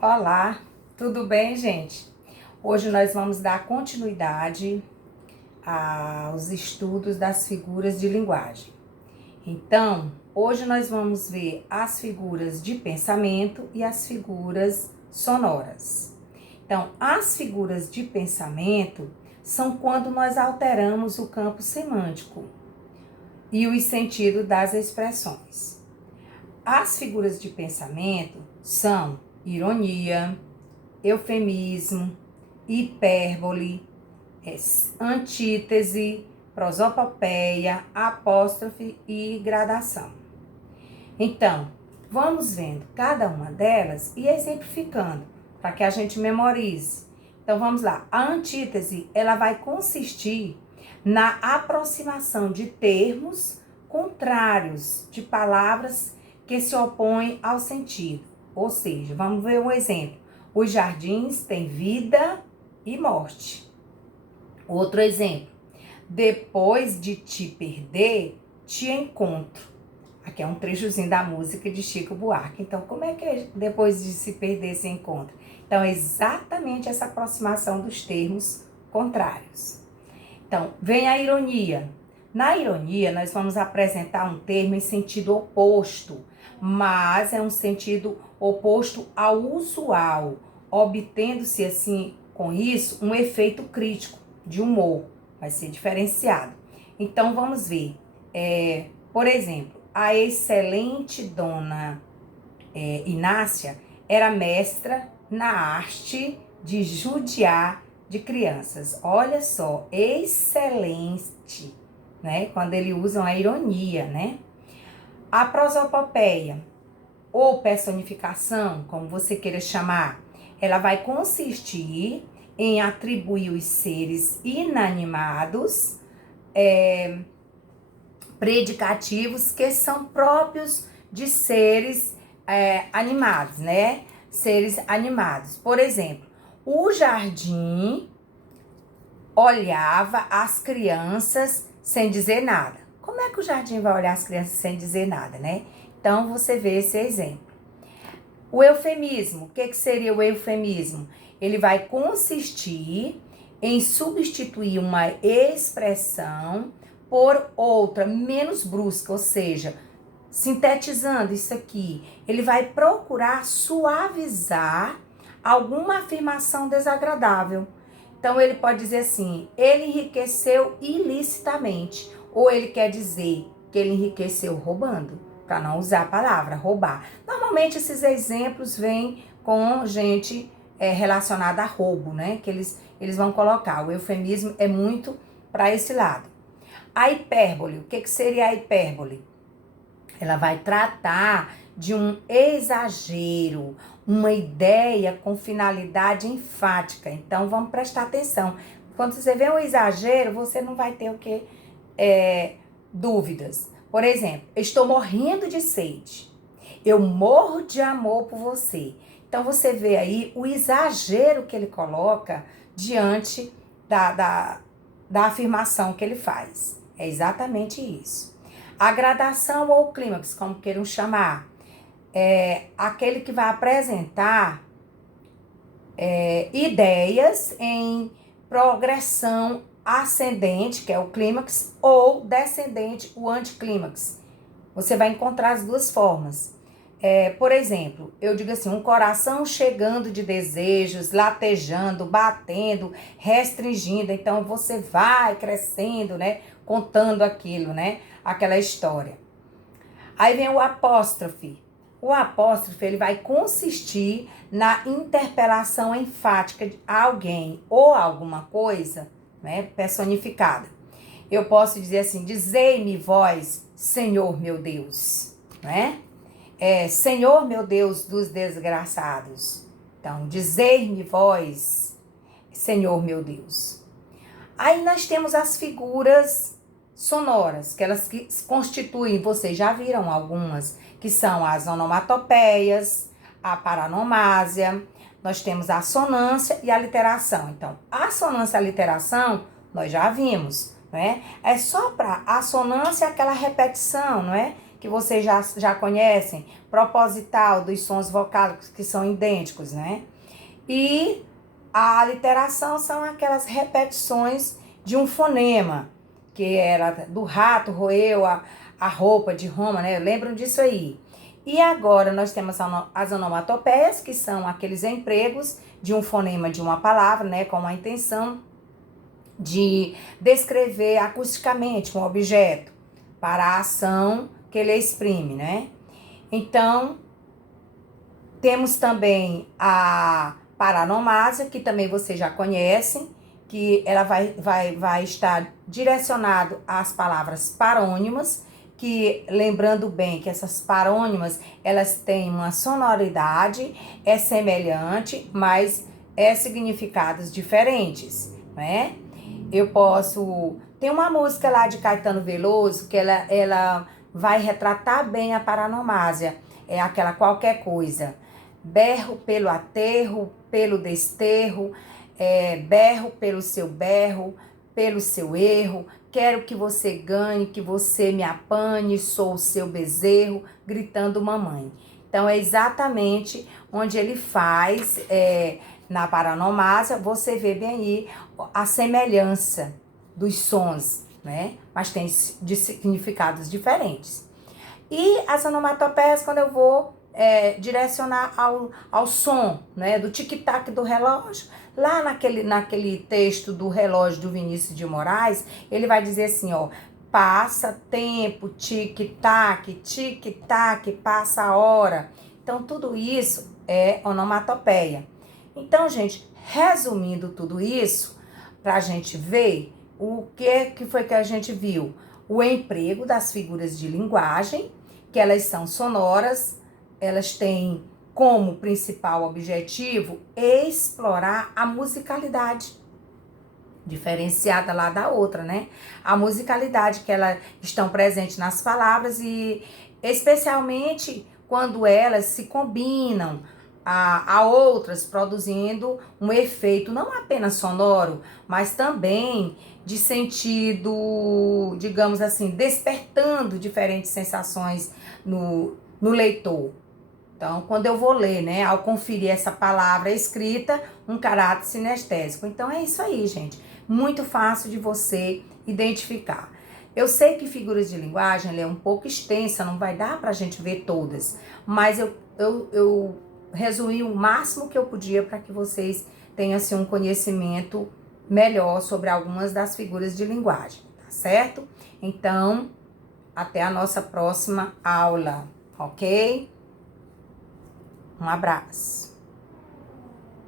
Olá, tudo bem, gente? Hoje nós vamos dar continuidade aos estudos das figuras de linguagem. Então, hoje nós vamos ver as figuras de pensamento e as figuras sonoras. Então, as figuras de pensamento são quando nós alteramos o campo semântico e o sentido das expressões. As figuras de pensamento são ironia, eufemismo, hipérbole, antítese, prosopopeia, apóstrofe e gradação. Então, vamos vendo cada uma delas e exemplificando, para que a gente memorize. Então, vamos lá. A antítese, ela vai consistir na aproximação de termos contrários, de palavras que se opõem ao sentido. Ou seja, vamos ver um exemplo. Os jardins têm vida e morte. Outro exemplo. Depois de te perder, te encontro. Aqui é um trechozinho da música de Chico Buarque. Então, como é que é depois de se perder, se encontra? Então, é exatamente essa aproximação dos termos contrários. Então, vem a ironia. Na ironia, nós vamos apresentar um termo em sentido oposto, mas é um sentido oposto ao usual, obtendo-se assim, com isso, um efeito crítico de humor, vai ser diferenciado. Então, vamos ver. Por exemplo, a excelente dona Inácia era mestra na arte de judiar de crianças. Olha só, excelente, né? Quando eles usam a ironia, né? A prosopopeia, ou personificação, como você queira chamar, ela vai consistir em atribuir os seres inanimados predicativos que são próprios de seres animados, né? Seres animados. Por exemplo, o jardim olhava as crianças sem dizer nada. Como é que o jardim vai olhar as crianças sem dizer nada, né? Então, você vê esse exemplo. O eufemismo, o que seria o eufemismo? Ele vai consistir em substituir uma expressão por outra menos brusca, ou seja, sintetizando isso aqui, ele vai procurar suavizar alguma afirmação desagradável. Então, ele pode dizer assim, ele enriqueceu ilicitamente, ou ele quer dizer que ele enriqueceu roubando, para não usar a palavra roubar. Normalmente, esses exemplos vêm com gente relacionada a roubo, né? Que eles vão colocar. O eufemismo é muito para esse lado. A hipérbole, o que seria a hipérbole? Ela vai tratar de um exagero, uma ideia com finalidade enfática. Então, vamos prestar atenção. Quando você vê um exagero, você não vai ter dúvidas. Por exemplo, estou morrendo de sede. Eu morro de amor por você. Então, você vê aí o exagero que ele coloca diante da afirmação que ele faz. É exatamente isso. A gradação ou clímax, como queiram chamar, é aquele que vai apresentar ideias em progressão ascendente, que é o clímax, ou descendente, o anticlímax. Você vai encontrar as duas formas. Por exemplo, eu digo assim, um coração chegando de desejos, latejando, batendo, restringindo. Então, você vai crescendo, né? Contando aquilo, né? Aquela história. Aí vem o apóstrofe. O apóstrofe, ele vai consistir na interpelação enfática de alguém ou alguma coisa, né? Personificada. Eu posso dizer assim, dizei-me vós, Senhor meu Deus, né? Senhor meu Deus dos desgraçados. Então, dizei-me vós, Senhor meu Deus. Aí nós temos as figuras sonoras, que elas que constituem, vocês já viram algumas, que são as onomatopeias, a paranomásia, nós temos a assonância e a literação. Então, a assonância e a literação, nós já vimos, né? É só para assonância aquela repetição, não é? Que vocês já conhecem. proposital dos sons vocálicos que são idênticos, né? E a aliteração são aquelas repetições de um fonema, que era do rato roeu a roupa de Roma, né? Lembram disso aí? E agora nós temos as onomatopeias, que são aqueles empregos de um fonema de uma palavra, né? Com a intenção de descrever acusticamente um objeto para a ação que ele exprime, né? Então, temos também a paranomásia, que também vocês já conhecem, que ela vai estar direcionado às palavras parônimas, que, lembrando bem que essas parônimas, elas têm uma sonoridade, é semelhante, mas significados diferentes, né? Eu posso... Tem uma música lá de Caetano Veloso que ela vai retratar bem a paranomásia. É aquela qualquer coisa. Berro pelo aterro, pelo desterro, berro pelo seu erro. Quero que você ganhe, que você me apanhe, sou o seu bezerro, gritando mamãe. Então, é exatamente onde ele faz... Na paranomásia, você vê bem aí a semelhança dos sons, né? Mas tem de significados diferentes. E as onomatopeias, quando eu vou direcionar ao som, né? Do tic-tac do relógio. Lá naquele texto do relógio do Vinícius de Moraes, ele vai dizer assim, ó. Passa tempo, tic-tac, passa a hora. Então, tudo isso é onomatopeia. Então, gente, resumindo tudo isso, para a gente ver o que foi que a gente viu. O emprego das figuras de linguagem, que elas são sonoras, elas têm como principal objetivo explorar a musicalidade, diferenciada lá da outra, né? A musicalidade que elas estão presentes nas palavras e especialmente quando elas se combinam a outras, produzindo um efeito não apenas sonoro, mas também de sentido, digamos assim, despertando diferentes sensações no leitor. Então, quando eu vou ler, né, ao conferir essa palavra escrita, um caráter sinestésico. Então, é isso aí, gente. Muito fácil de você identificar. Eu sei que figuras de linguagem ela é um pouco extensa, não vai dar pra gente ver todas, mas eu resumi o máximo que eu podia para que vocês tenham assim, um conhecimento melhor sobre algumas das figuras de linguagem, tá certo? Então, até a nossa próxima aula, ok? Um abraço.